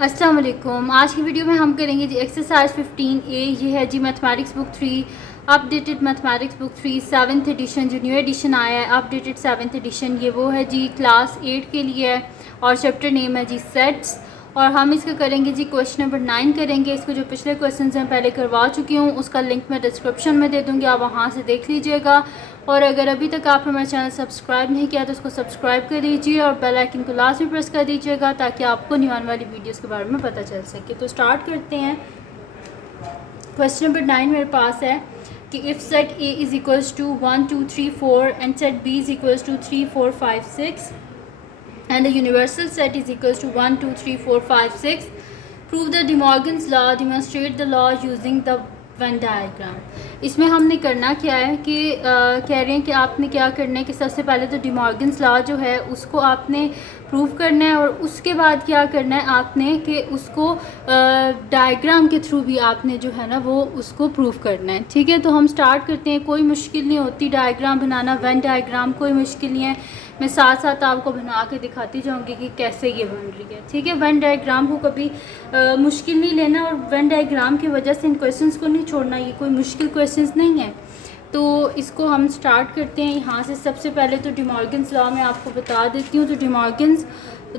अस्सलाम वालेकुम। आज की वीडियो में हम करेंगे जी एक्सरसाइज 15A। ये है जी mathematics book 3 updated mathematics book 3 7th edition, जो न्यू एडिशन आया है अपडेटेड 7th एडिशन। ये वो है जी क्लास 8 के लिए है और चैप्टर नेम है जी सेट्स। और हम इसका करेंगे जी क्वेश्चन नंबर 9 करेंगे। इसको जो पिछले क्वेश्चन हैं पहले करवा चुकी हूँ, उसका लिंक मैं डिस्क्रिप्शन में दे दूँगी, आप वहाँ से देख लीजिएगा। और अगर अभी तक आपने मेरा चैनल सब्सक्राइब नहीं किया तो उसको सब्सक्राइब कर दीजिए और बेल आइकन को लास्ट में प्रेस कर दीजिएगा ताकि आपको न्यू आने वाली वीडियोस के बारे में पता चल सके। तो स्टार्ट करते हैं। क्वेश्चन नंबर 9 मेरे पास है कि if set A is equals to 1 2 3 4 and set B is equals to 3 4 5 6 and the universal set is equals to 1 2 3 4 5 6, prove the De Morgan's law, demonstrate the law using the Venn diagram। इसमें हमने करना क्या है कि कह रहे हैं कि आपने क्या करना है कि सबसे पहले तो De Morgan's law जो है उसको आपने प्रूव करना है और उसके बाद क्या करना है आपने कि उसको डायग्राम के थ्रू भी आपने जो है ना वो उसको प्रूव करना है। ठीक है, तो हम स्टार्ट करते हैं। कोई मुश्किल नहीं होती डायग्राम बनाना, वेन डायग्राम कोई मुश्किल नहीं है। मैं साथ साथ आपको बना के दिखाती जाऊंगी कि कैसे ये बन रही है। ठीक है, वेन डायग्राम को कभी मुश्किल नहीं लेना और वेन डायग्राम की वजह से इन क्वेश्चंस को नहीं छोड़ना। ये कोई मुश्किल क्वेश्चंस नहीं है। तो इसको हम स्टार्ट करते हैं यहाँ से। सबसे पहले तो De Morgan's लॉ मैं आपको बता देती हूँ। तो De Morgan's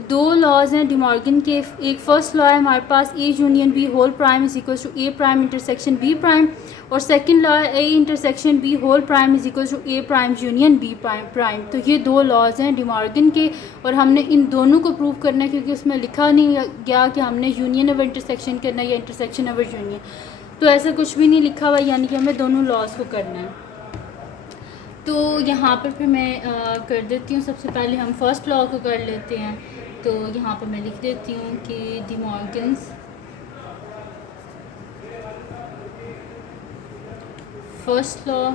दो लॉज हैं De Morgan के। एक फ़र्स्ट लॉ है हमारे पास A union B whole prime is equal to A prime intersection B prime, और सेकंड लॉ है A intersection B whole prime is equal to A prime union B prime. तो ये दो लॉज हैं De Morgan के और हमने इन दोनों को प्रूव करना है क्योंकि उसमें लिखा नहीं गया कि हमने यूनियन ओवर इंटरसेक्शन करना है या इंटरसेक्शन ओवर यूनियन। तो ऐसा कुछ भी नहीं लिखा हुआ, यानी कि हमें दोनों लॉज को करना है। तो यहाँ पर फिर मैं कर देती हूँ। सबसे पहले हम फर्स्ट लॉ को कर लेते हैं। तो यहाँ पर मैं लिख देती हूँ कि De Morgan's फर्स्ट लॉ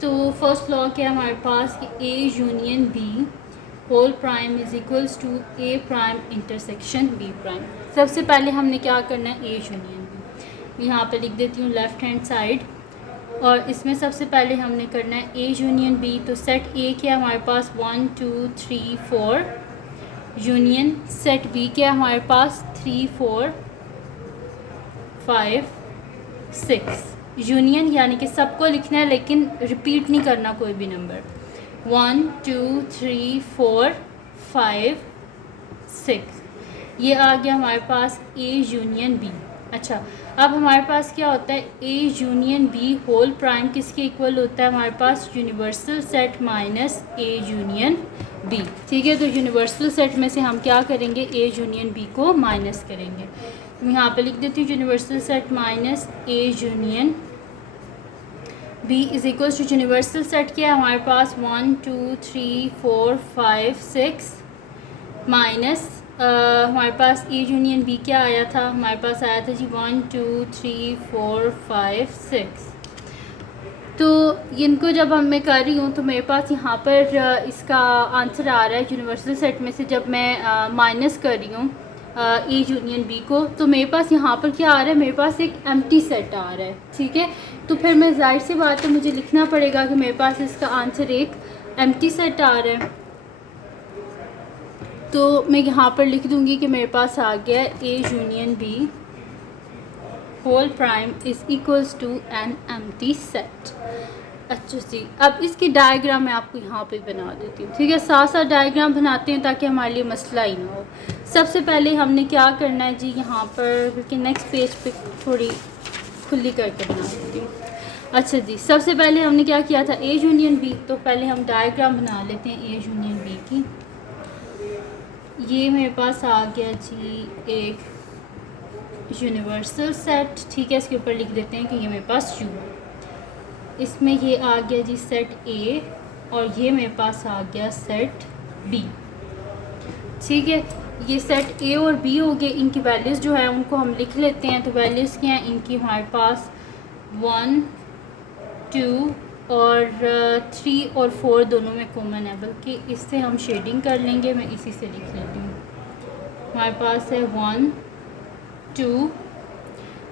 तो फर्स्ट लॉ क्या है हमारे पास कि A union B whole prime is equals to A prime intersection B prime. सबसे पहले हमने क्या करना है, ए यूनियन बी यहाँ पे लिख देती हूँ लेफ़्ट हैंड साइड। और इसमें सबसे पहले हमने करना है ए यूनियन बी। तो सेट ए क्या है हमारे पास 1 2 3 4 यूनियन सेट बी क्या है हमारे पास 3 4 5 6 यूनियन, यानी कि सबको लिखना है लेकिन रिपीट नहीं करना कोई भी नंबर। 1 2 3 4 5 6 ये आ गया हमारे पास ए यूनियन बी। अच्छा, अब हमारे पास क्या होता है, A union B whole prime किसके इक्वल होता है हमारे पास, universal set minus A union B. ठीक है, तो यूनिवर्सल सेट में से हम क्या करेंगे, ए यूनियन बी को माइनस करेंगे। यहाँ पे लिख देती हूँ universal set minus A union B is equal to universal set क्या है हमारे पास 1 2 3 4 5 6 माइनस हमारे पास ए यूनियन बी क्या आया था, हमारे पास आया था जी 1 2 3 4 5 6। तो इनको जब मैं कर रही हूँ तो मेरे पास यहाँ पर इसका आंसर आ रहा है यूनिवर्सल सेट में से जब मैं माइनस कर रही हूँ ए यूनियन बी को, तो मेरे पास यहाँ पर क्या आ रहा है, मेरे पास एक एम्प्टी सेट आ रहा है। ठीक है, तो फिर मैं जाहिर सी बात है मुझे लिखना पड़ेगा कि मेरे पास इसका आंसर एक एम्प्टी सेट आ रहा है। तो मैं यहाँ पर लिख दूँगी कि मेरे पास आ गया A union B whole prime is equals to an empty set. अच्छा जी, अब इसकी डायग्राम मैं आपको यहाँ पे बना देती हूँ। ठीक है, साथ साथ डायग्राम बनाते हैं ताकि हमारे लिए मसला ही ना हो। सबसे पहले हमने क्या करना है जी, यहाँ पर बल्कि नेक्स्ट पेज पे थोड़ी खुली करके बना देती हूँ। अच्छा जी, सबसे पहले हमने क्या किया था, ए यूनियन बी। तो पहले हम डायग्राम बना लेते हैं ए यूनियन बी की। ये मेरे पास आ गया जी एक यूनिवर्सल सेट। ठीक है, इसके ऊपर लिख देते हैं कि ये मेरे पास यू। इसमें ये आ गया जी सेट ए और ये मेरे पास आ गया सेट बी। ठीक है, ये सेट ए और बी हो गए। इनकी वैल्यूज़ जो है उनको हम लिख लेते हैं। तो वैल्यूज़ क्या हैं इनकी, हमारे पास 1 2 और 3 और 4 दोनों में कॉमन है, बल्कि इससे हम शेडिंग कर लेंगे। मैं इसी से लिख लेती हूँ। हमारे पास है 1 2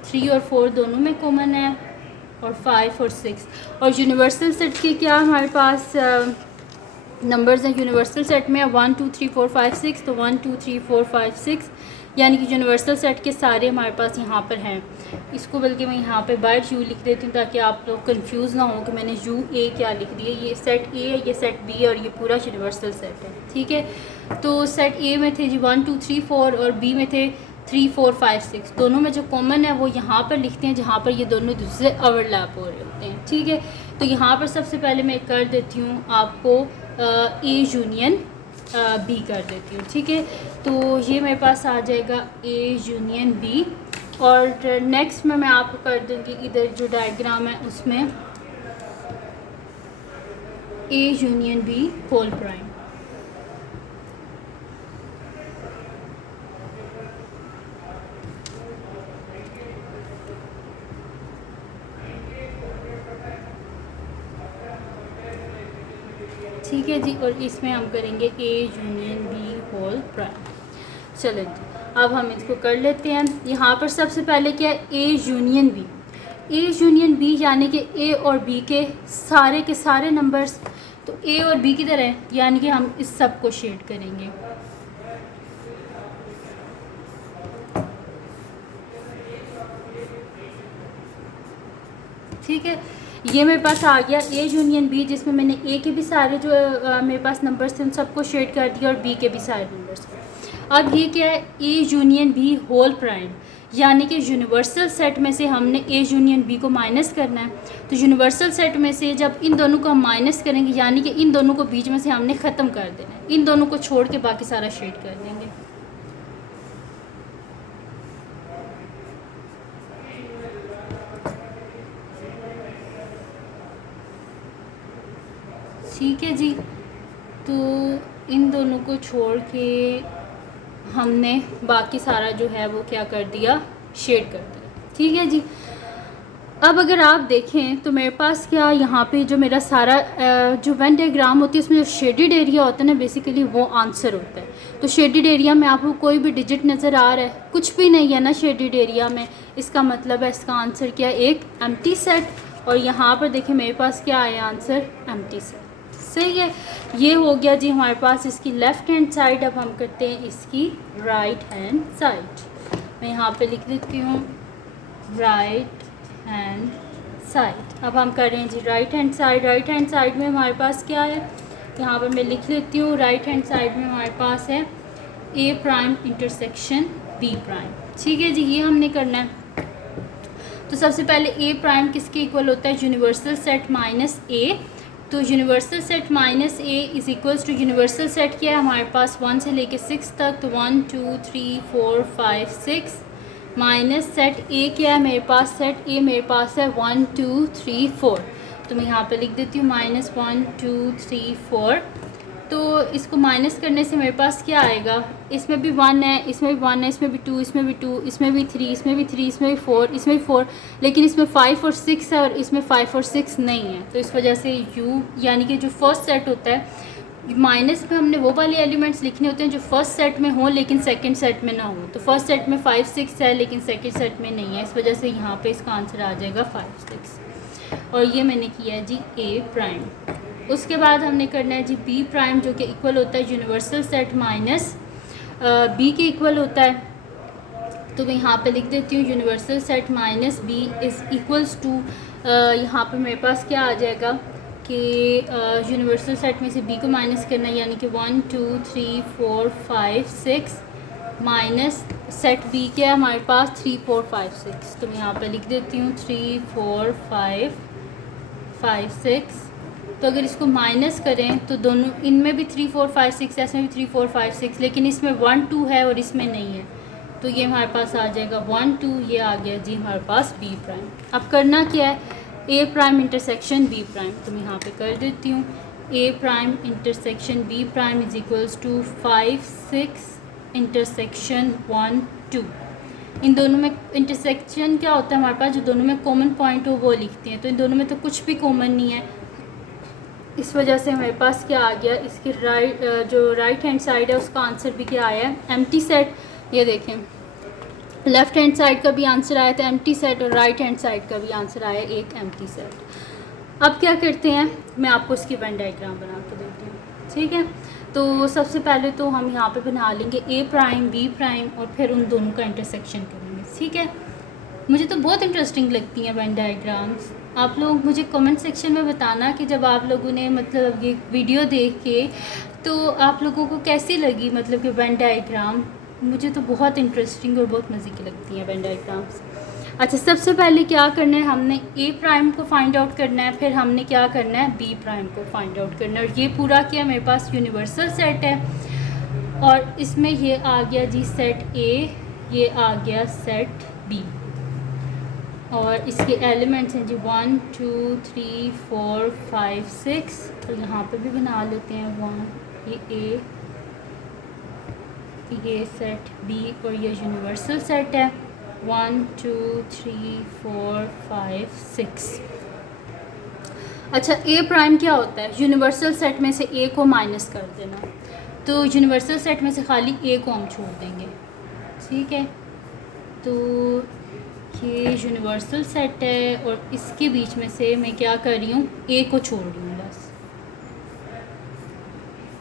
3 और 4 दोनों में कॉमन है और 5 और 6। और यूनिवर्सल सेट के क्या हमारे पास नंबर्स हैं यूनिवर्सल सेट में 1 2 3 4 5 6, तो 1 2 3 4 5 6 यानी कि यूनिवर्सल सेट के सारे हमारे पास यहाँ पर हैं। इसको बल्कि मैं यहाँ पे बाहर यू लिख देती हूँ ताकि आप लोग कंफ्यूज ना हो कि मैंने यू ए क्या लिख दिया। ये सेट ए है, ये सेट बी है और ये पूरा यूनिवर्सल सेट है, ठीक है। तो सेट ए में थे जी 1 2 3 4 और बी में थे 3 4 5 6। दोनों में जो कॉमन है वो यहाँ पर लिखते हैं जहाँ पर ये दोनों दूसरे ओवरलैप हो रहे होते हैं, ठीक है। तो यहाँ पर सबसे पहले मैं कर देती हूँ आपको ए यूनियन बी कर देती हूँ, ठीक है। तो ये मेरे पास आ जाएगा ए यूनियन बी और नेक्स्ट में मैं आपको कर दूँगी इधर जो डायग्राम है उसमें A union B whole prime. ठीक है जी, और इसमें हम करेंगे A union B whole prime. चलो जी, अब हम इसको कर लेते हैं। यहाँ पर सबसे पहले क्या है, A union B. A union B यानी कि ए और बी के सारे नंबर्स तो ए और बी की तरह हैं, यानी कि हम इस सब को शेड करेंगे। ठीक है, ये मेरे पास आ गया ए यूनियन बी जिसमें मैंने ए के भी सारे जो मेरे पास नंबर्स थे उन सबको शेड कर दिया और बी के भी सारे नंबर्स। अब ये क्या है, A union B whole prime, यानी कि यूनिवर्सल सेट में से हमने ए यूनियन बी को माइनस करना है। तो यूनिवर्सल सेट में से जब इन दोनों को हम माइनस करेंगे यानी कि इन दोनों को बीच में से हमने ख़त्म कर देना है, इन दोनों को छोड़ के बाकी सारा शेड कर देंगे। ठीक है जी, तो इन दोनों को छोड़ के हमने बाकी सारा जो है वो क्या कर दिया, शेड कर दिया। ठीक है जी, अब अगर आप देखें तो मेरे पास क्या यहाँ पे जो मेरा सारा जो वेन डायग्राम होती है उसमें जो शेडेड एरिया होता है ना, बेसिकली वो आंसर होता है। तो शेडेड एरिया में आपको कोई भी डिजिट नज़र आ रहा है, कुछ भी नहीं है ना शेडेड एरिया में, इसका मतलब है इसका आंसर क्या है, एक एम्प्टी सेट। और यहाँ पर देखें मेरे पास क्या आया आंसर, एम्प्टी सेट। सही है, ये हो गया जी हमारे पास इसकी लेफ़्ट हैंड साइड। अब हम करते हैं इसकी राइट हैंड साइड। मैं यहाँ पे लिख देती हूँ राइट हैंड साइड। अब हम कर रहे हैं जी right hand side. Right hand side में हमारे पास क्या है, यहाँ पर मैं लिख लेती हूँ, राइट हैंड साइड में हमारे पास है A prime intersection B prime. ठीक है जी, ये हमने करना है। तो सबसे पहले ए प्राइम किसके इक्वल होता है, यूनिवर्सल सेट माइनस ए। तो universal set minus A is equals to universal set क्या है हमारे पास 1 से लेके 6 तक, तो 1 2 3 4 5 6 माइनस सेट ए क्या है मेरे पास, सेट ए मेरे पास है 1 2 3 4। तो मैं यहाँ पे लिख देती हूँ माइनस 1 2 3 4। तो इसको माइनस करने से मेरे पास क्या आएगा, इसमें भी 1 है, इसमें भी 1 है, इसमें भी 2, इसमें भी 2, इसमें भी 3, इसमें भी 3, इसमें भी 4, इसमें भी 4, लेकिन इसमें 5 और 6 है और इसमें 5 और 6 नहीं है। तो इस वजह से यू यानी कि जो फर्स्ट सेट होता है माइनस में हमने वो वाले एलिमेंट्स लिखने होते हैं जो फर्स्ट सेट में हो लेकिन सेकंड सेट में ना हो। तो फर्स्ट सेट में 5 6 है लेकिन सेकंड सेट में नहीं है, इस वजह से यहाँ पे इसका आंसर आ जाएगा 5 6। और ये मैंने किया है जी ए प्राइम। उसके बाद हमने करना है जी बी प्राइम जो कि इक्वल होता है यूनिवर्सल सेट माइनस बी के इक्वल होता है। तो मैं यहाँ पे लिख देती हूँ universal set minus B is equals to, यहाँ पे मेरे पास क्या आ जाएगा कि यूनिवर्सल सेट में से बी को माइनस करना है, यानी कि 1 2 3 4 5 6 माइनस सेट बी क्या है हमारे पास 3 4 5 6। तो मैं यहाँ पे लिख देती हूँ 3 4 5 5 6। तो अगर इसको माइनस करें तो दोनों इनमें भी 3 4 5 6 इसमें भी 3 4 5 6, लेकिन इसमें 1 2 है और इसमें नहीं है। तो ये हमारे पास आ जाएगा 1 2, ये आ गया जी हमारे पास बी प्राइम। अब करना क्या है, A prime intersection B prime. तो मैं यहाँ पे कर देती हूँ A prime intersection B prime is equals to 5 6 intersection 1 2। इन दोनों में इंटरसेक्शन क्या होता है हमारे पास, जो दोनों में कॉमन पॉइंट हो वो लिखते हैं। तो इन दोनों में तो कुछ भी कॉमन नहीं है, इस वजह से हमारे पास क्या आ गया, इसकी जो राइट हैंड साइड है उसका आंसर भी क्या आया है, एम्प्टी सेट। ये देखें लेफ़्ट हैंड साइड का भी आंसर आया था एम्प्टी सेट और राइट हैंड साइड का भी आंसर आया एक एम्प्टी सेट। अब क्या करते हैं, मैं आपको इसकी वेन डायग्राम बना के देती हूँ। ठीक है। तो सबसे पहले तो हम यहाँ पे बना लेंगे ए प्राइम बी प्राइम और फिर उन दोनों का इंटरसेक्शन करेंगे, ठीक है। मुझे तो बहुत इंटरेस्टिंग लगती हैं वेन डायग्राम्स। आप लोग मुझे कमेंट सेक्शन में बताना कि जब आप लोगों ने मतलब ये वीडियो देख के तो आप लोगों को कैसी लगी, मतलब कि वेन डायग्राम। मुझे तो बहुत इंटरेस्टिंग और बहुत मज़े की लगती हैं वेन डायग्राम्स। अच्छा, सबसे पहले क्या करना है, हमने ए प्राइम को फाइंड आउट करना है, फिर हमने क्या करना है, बी प्राइम को फाइंड आउट करना है। और ये पूरा क्या मेरे पास यूनिवर्सल सेट है और इसमें ये आ गया जी सेट ए, ये आ गया सेट बी और इसके एलिमेंट्स हैं जी 1 2 3 4 5 6। तो यहाँ पे भी बना लेते हैं 1, ये ए, ये सेट बी और ये यूनिवर्सल सेट है 1 2 3 4 5 6। अच्छा, ए प्राइम क्या होता है, यूनिवर्सल सेट में से ए को माइनस कर देना। तो यूनिवर्सल सेट में से खाली ए को हम छोड़ देंगे, ठीक है। तो ये यूनिवर्सल सेट है और इसके बीच में से मैं क्या कर रही हूँ, ए को छोड़ रही हूँ बस,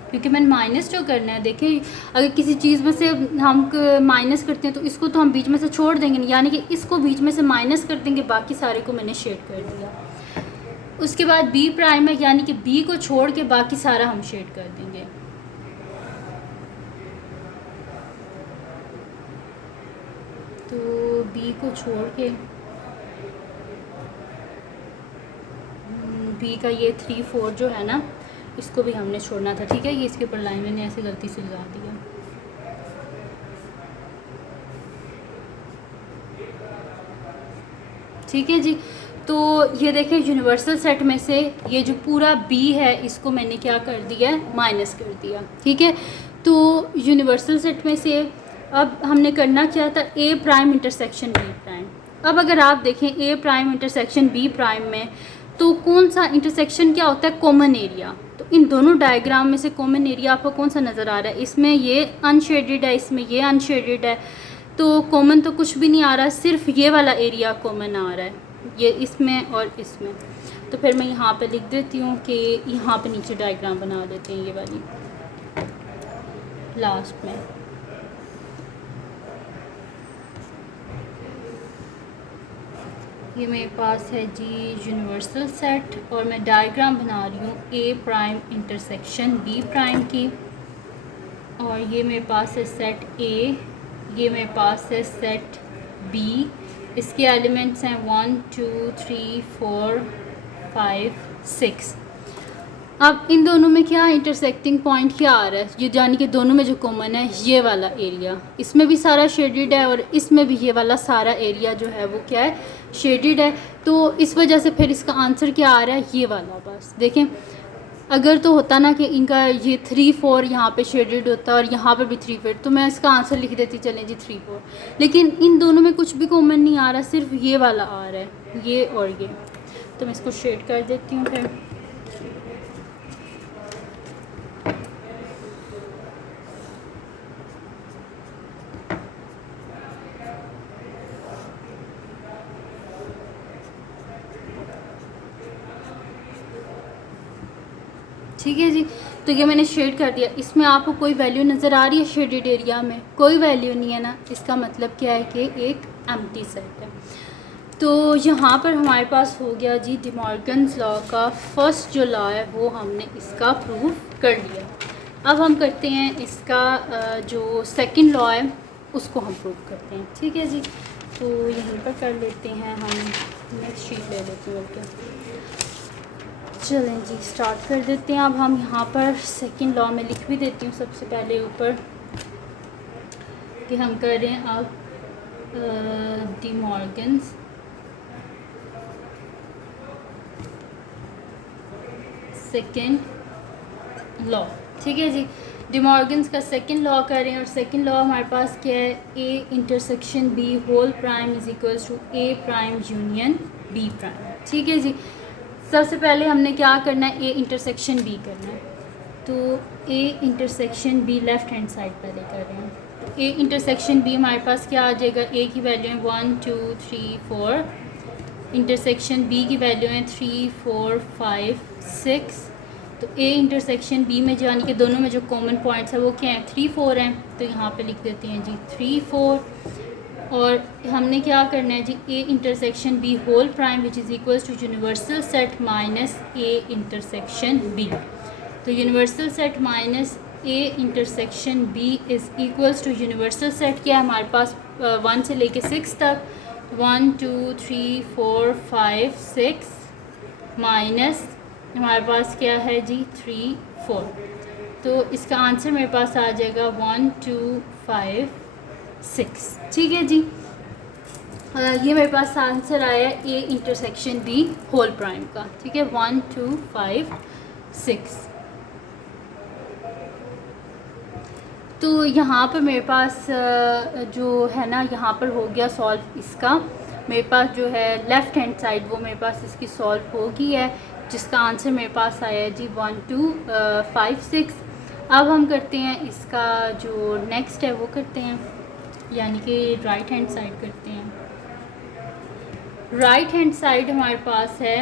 क्योंकि मैंने माइनस जो करना है। देखें, अगर किसी चीज़ में से हम माइनस करते हैं तो इसको तो हम बीच में से छोड़ देंगे नहीं, यानी कि इसको बीच में से माइनस कर देंगे, बाकी सारे को मैंने शेड कर दिया। उसके बाद बी प्राइम है, यानी कि बी को छोड़ के बाकी सारा हम शेड कर देंगे। तो बी को छोड़ के बी का ये 3 4 जो है ना, इसको भी हमने छोड़ना था, ठीक है। ये इसके ऊपर लाइन मैंने ऐसे गलती से लगा दिया। ठीक है जी। तो ये देखें, यूनिवर्सल सेट में से ये जो पूरा बी है इसको मैंने क्या कर दिया है, माइनस कर दिया, ठीक है। तो यूनिवर्सल सेट में से अब हमने करना क्या था, ए प्राइम इंटरसेक्शन बी प्राइम। अब अगर आप देखें ए प्राइम इंटरसेक्शन बी प्राइम में, तो कौन सा इंटरसेक्शन क्या होता है, कॉमन एरिया। तो इन दोनों डायग्राम में से कॉमन एरिया आपको कौन सा नज़र आ रहा है, इसमें ये अनशेडेड है, इसमें ये अनशेडेड है। तो कॉमन तो कुछ भी नहीं आ रहा, सिर्फ ये वाला एरिया कॉमन आ रहा है, ये इसमें और इसमें। तो फिर मैं यहाँ पे लिख देती हूँ कि यहाँ पे नीचे डायग्राम बना देते हैं, ये वाली लास्ट में। ये मेरे पास है जी यूनिवर्सल सेट और मैं डायग्राम बना रही हूँ A prime intersection B prime की। और ये मेरे पास है सेट ए, ये मेरे पास है सेट बी, इसके एलिमेंट्स हैं 1 2 3 4 5 6। अब इन दोनों में क्या इंटरसेक्टिंग पॉइंट क्या आ रहा है, ये यानी कि दोनों में जो कॉमन है ये वाला एरिया, इसमें भी सारा शेडेड है और इसमें भी ये वाला सारा एरिया जो है वो क्या है, शेडेड है। तो इस वजह से फिर इसका आंसर क्या आ रहा है, ये वाला। बस देखें, अगर तो होता ना कि इनका ये 3 4 यहाँ पे शेडेड होता और यहाँ पे भी 3 4, तो मैं इसका आंसर लिख देती, चलें जी 3 4। लेकिन इन दोनों में कुछ भी कॉमन नहीं आ रहा, सिर्फ ये वाला आ रहा है, ये और ये। तो मैं इसको शेड कर देती हूँ फिर। ठीक है जी। तो ये मैंने शेड कर दिया। इसमें आपको कोई वैल्यू नज़र आ रही है शेडेड एरिया में, कोई वैल्यू नहीं है ना, इसका मतलब क्या है कि एक एम्प्टी सेट है। तो यहाँ पर हमारे पास हो गया जी डी मॉर्गन्स लॉ का फर्स्ट जो लॉ है वो हमने इसका प्रूव कर लिया। अब हम करते हैं इसका जो सेकंड लॉ है उसको हम प्रूव करते हैं, ठीक है जी। तो यहीं पर कर लेते हैं हम, नेक्स्ट शीट ले लेते हैं। ओके, चलें जी स्टार्ट कर देते हैं। अब हम यहाँ पर सेकंड लॉ में लिख भी देती हूँ सबसे पहले ऊपर कि हम कर रहे हैं अब डी मॉर्गन्स सेकंड लॉ, ठीक है जी। डी मॉर्गन्स का सेकंड लॉ कर रहे हैं और सेकंड लॉ हमारे पास क्या है, A intersection B whole prime is equals to A prime union B prime, ठीक है जी। सबसे पहले हमने क्या करना है, ए इंटरसेक्शन बी करना है। तो A intersection B left hand side पहले कर रहे हैं। तो ए इंटरसेक्शन बी हमारे पास क्या आ जाएगा, ए की वैल्यू है 1 2 3 4, इंटरसेक्शन बी की वैल्यू है 3 4 5 6, तो ए इंटरसेक्शन बी में यानी कि दोनों में जो कॉमन पॉइंट्स है वो क्या हैं, 3 4 हैं। तो यहाँ पे लिख देते हैं जी 3 4। और हमने क्या करना है जी, A intersection B whole prime which is equals to universal set minus A intersection B. तो universal set minus A intersection B is equals to universal set क्या है हमारे पास 1 से लेके 6 तक, 1 2 3 4 5 6 माइनस हमारे पास क्या है जी 3 4। तो इसका आंसर मेरे पास आ जाएगा 1 2 5 6। ठीक है जी, ये मेरे पास आंसर आया A intersection B whole prime का। ठीक है, 1 2 5 6। तो यहाँ पर मेरे पास जो है ना, यहाँ पर हो गया सॉल्व इसका। मेरे पास जो है लेफ़्ट हैंड साइड वो मेरे पास इसकी सॉल्व हो गई है, जिसका आंसर मेरे पास आया है जी 1 2 5 6। अब हम करते हैं इसका जो नेक्स्ट है वो करते हैं, यानी कि राइट हैंड साइड करते हैं। राइट हैंड साइड हमारे पास है,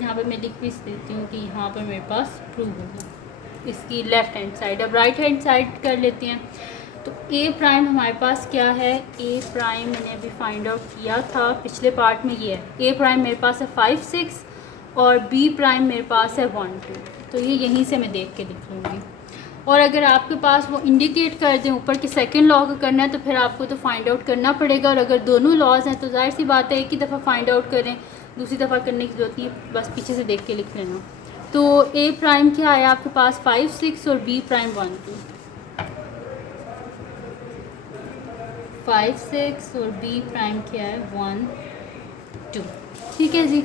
यहाँ पे मैं लिख भी देती हूँ कि यहाँ पर मेरे पास प्रूव होगा इसकी लेफ़्ट हैंड साइड। अब राइट हैंड साइड कर लेते हैं। तो ए प्राइम हमारे पास क्या है, ए प्राइम मैंने अभी फाइंड आउट किया था पिछले पार्ट में, ये है ए प्राइम मेरे पास है 5 6 और बी प्राइम मेरे पास है 1 2। तो ये यहीं से मैं देख के लिख लूँगी। और अगर आपके पास वो इंडिकेट कर दें ऊपर कि सेकंड लॉ का करना है तो फिर आपको तो फाइंड आउट करना पड़ेगा। और अगर दोनों लॉज हैं तो जाहिर सी बात है एक ही दफ़ा फाइंड आउट करें, दूसरी दफ़ा करने की ज़रूरत नहीं है, बस पीछे से देख के लिख लेना। तो ए प्राइम क्या आया आपके पास 5 6 और बी प्राइम 1 2। 5 6 और बी प्राइम क्या है 1 2। ठीक है जी,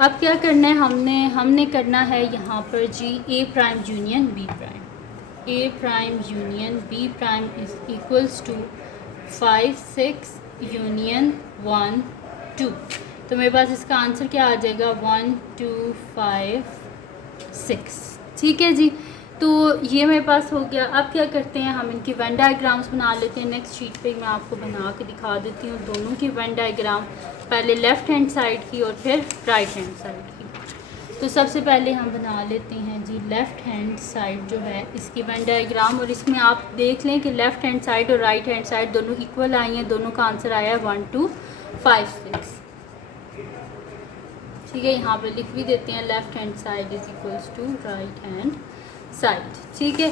अब क्या करना है, हमने करना है यहाँ पर जी A prime union B prime. A prime union B prime is equals to 5 6 union 1 2। तो मेरे पास इसका आंसर क्या आ जाएगा 1 2 5 6। ठीक है जी, तो ये मेरे पास हो गया। अब क्या करते हैं, हम इनकी वेन डायग्राम्स बना लेते हैं। नेक्स्ट शीट पे मैं आपको बना के दिखा देती हूँ दोनों की वेन डायग्राम, पहले लेफ़्ट हैंड साइड की और फिर राइट हैंड साइड की। तो सबसे पहले हम बना लेते हैं जी लेफ़्ट हैंड साइड जो है इसकी वेन डायग्राम। और इसमें आप देख लें कि लेफ़्ट हैंड साइड और राइट हैंड साइड दोनों इक्वल आई हैं, दोनों का आंसर आया है 1 2 5 6। ठीक है, यहाँ पे लिख भी देते हैं left hand side is equals to right hand side. ठीक है,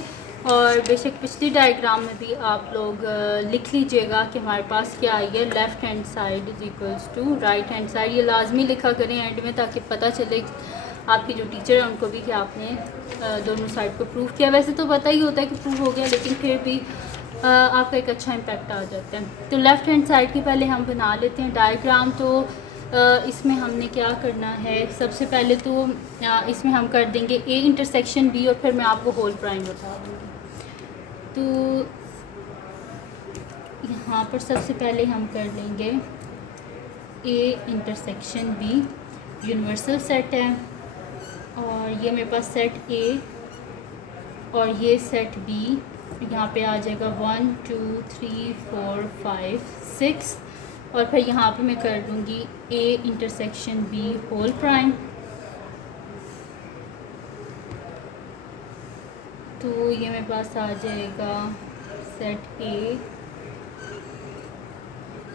और बेशक पिछली डायग्राम में भी आप लोग लिख लीजिएगा कि हमारे पास क्या आई है, left hand side is equals to right hand side. ये लाजमी लिखा करें एंड में, ताकि पता चले आपके जो टीचर हैं उनको भी कि आपने दोनों साइड को प्रूव किया। वैसे तो पता ही होता है कि प्रूव हो गया, लेकिन फिर भी आपका एक अच्छा इम्पैक्ट आ जाता है। तो लेफ़्ट हैंड साइड की पहले हम बना लेते हैं डायग्राम। तो इसमें हमने क्या करना है, सबसे पहले तो इसमें हम कर देंगे ए इंटरसेक्शन बी और फिर मैं आपको होल प्राइम बता दूँगी। तो यहाँ पर सबसे पहले हम कर लेंगे A intersection B, universal set है और ये मेरे पास सेट ए और ये सेट बी। यहाँ पे आ जाएगा 1 2 3 4 5 6 और फिर यहाँ पे मैं कर दूँगी A intersection B whole prime. तो ये मेरे पास आ जाएगा सेट ए,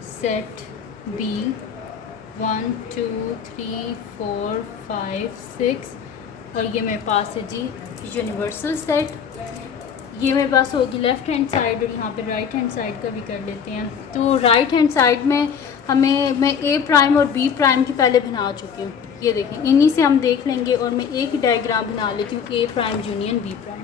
सेट बी 1 2 3 4 5 6 और ये मेरे पास है जी यूनिवर्सल सेट। ये मेरे पास होगी लेफ़्ट हैंड साइड और यहाँ पे राइट हैंड साइड का भी कर लेते हैं। तो राइट हैंड साइड में मैं ए प्राइम और बी प्राइम की पहले बना चुकी हूँ, ये देखें, इन्हीं से हम देख लेंगे। और मैं एक ही डायग्राम बना लेती हूँ A prime union B prime.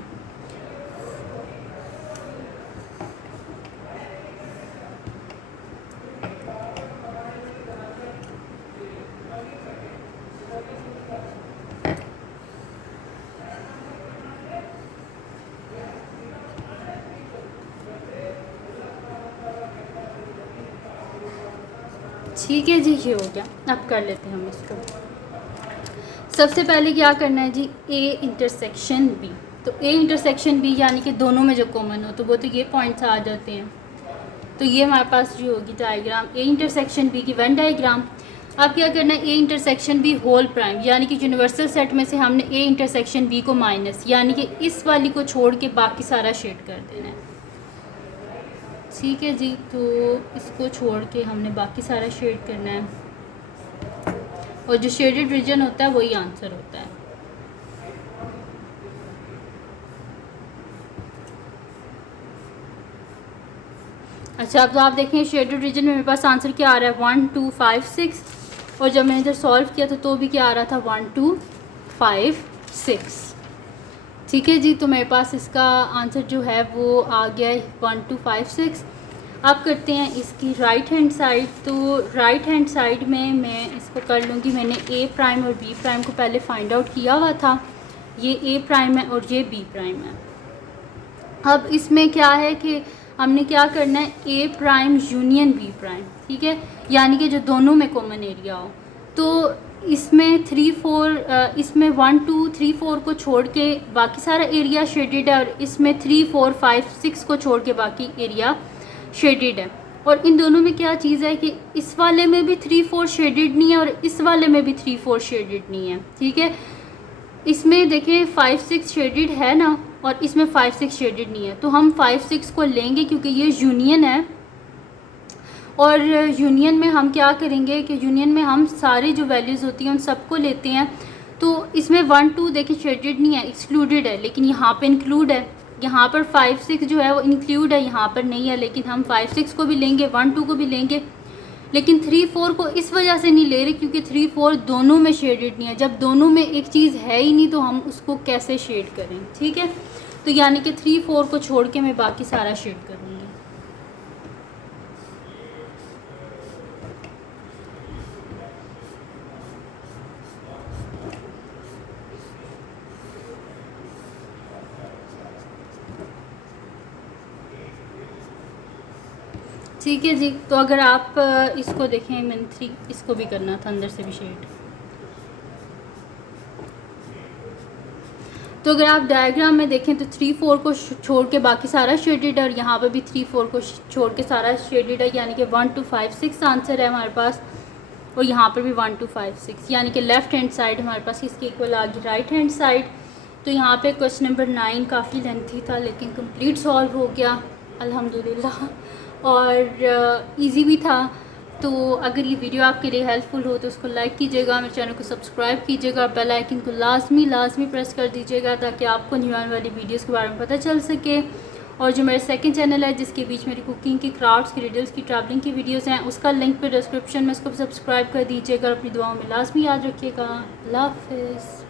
ठीक है जी, ये हो गया। अब कर लेते हैं हम इसको। सबसे पहले क्या करना है जी, ए इंटरसेक्शन बी। तो ए इंटरसेक्शन बी यानी कि दोनों में जो कॉमन हो तो वो तो ये पॉइंट्स आ जाते हैं। तो ये हमारे पास जो होगी डायग्राम ए इंटरसेक्शन बी की वेन डायग्राम। अब क्या करना है, A intersection B whole prime, यानी कि यूनिवर्सल सेट में से हमने ए इंटरसेक्शन बी को माइनस, यानी कि इस वाली को छोड़ के बाकी सारा शेड कर देना है। ठीक है जी, तो इसको छोड़ के हमने बाकी सारा शेड करना है, और जो शेडेड रीजन होता है वही आंसर होता है। अच्छा, अब तो आप देखें शेडेड रीजन में मेरे पास आंसर क्या आ रहा है, 1 2 5 6, और जब मैंने इधर सॉल्व किया था तो भी क्या आ रहा था, 1 2 5 6। ठीक है जी, तो मेरे पास इसका आंसर जो है वो आ गया है 1 2 5 6। अब करते हैं इसकी राइट हैंड साइड। तो राइट हैंड साइड में मैं इसको कर लूँगी, मैंने ए प्राइम और बी प्राइम को पहले फाइंड आउट किया हुआ था, ये ए प्राइम है और ये बी प्राइम है। अब इसमें क्या है कि हमने क्या करना है, A prime union B prime, ठीक है, यानी कि जो दोनों में कॉमन एरिया हो। तो इसमें 3 4 इसमें 1 2 3 4 को छोड़ के बाकी सारा एरिया शेडेड है, और इसमें 3 4 5 6 को छोड़ के बाकी एरिया शेडेड है। और इन दोनों में क्या चीज़ है कि इस वाले में भी 3 4 शेडेड नहीं है और इस वाले में भी 3 4 शेडेड नहीं है। ठीक है, इसमें देखें 5 6 शेडेड है ना, और इसमें 5 6 शेडेड नहीं है, तो हम 5 6 को लेंगे क्योंकि ये यूनियन है। और यूनियन में हम क्या करेंगे कि यूनियन में हम सारी जो वैल्यूज़ होती हैं उन सबको लेते हैं। तो इसमें 1 2 देखिए शेडेड नहीं है, एक्सक्लूडेड है, लेकिन यहाँ पे इंक्लूड है। यहाँ पर 5 6 जो है वो इंक्लूड है, यहाँ पर नहीं है, लेकिन हम 5 6 को भी लेंगे, 1 2 को भी लेंगे, लेकिन 3 4 को इस वजह से नहीं ले रहे क्योंकि 3 4 दोनों में शेडेड नहीं है। जब दोनों में एक चीज़ है ही नहीं तो हम उसको कैसे शेड करें। ठीक है, तो यानी कि 3 4 को छोड़ के मैं बाकी सारा शेड करूँगी। ठीक है जी, तो अगर आप इसको देखें, मैंने 3 इसको भी करना था अंदर से भी शेड। तो अगर आप डायग्राम में देखें तो 3 4 को छोड़ के बाकी सारा शेडेड है, और यहाँ पर भी 3 4 को छोड़ के सारा शेडेड है, यानी कि 1 2 5 6 आंसर है हमारे पास। और यहाँ पर भी 1 2 5 6, यानी कि लेफ़्ट हैंड साइड हमारे पास इसके इक्वल आ गई राइट हैंड साइड। तो यहाँ पे क्वेश्चन नंबर 9 काफ़ी लेंथी था लेकिन कंप्लीट सॉल्व हो गया अल्हम्दुलिल्लाह, और इजी भी था। तो अगर ये वीडियो आपके लिए हेल्पफुल हो तो उसको लाइक कीजिएगा, मेरे चैनल को सब्सक्राइब कीजिएगा, बेल आइकन को लाजमी प्रेस कर दीजिएगा ताकि आपको न्यू आने वाली वीडियोस के बारे में पता चल सके। और जो मेरा सेकंड चैनल है जिसके बीच मेरी कुकिंग की, क्राफ्ट्स की, रिडल्स की, ट्रैवलिंग की वीडियोस हैं, उसका लिंक पे डिस्क्रिप्शन में, उसको सब्सक्राइब कर दीजिएगा। अपनी दुआओं में लाजमी याद रखिएगा। अल्लाह हाफ़िज़।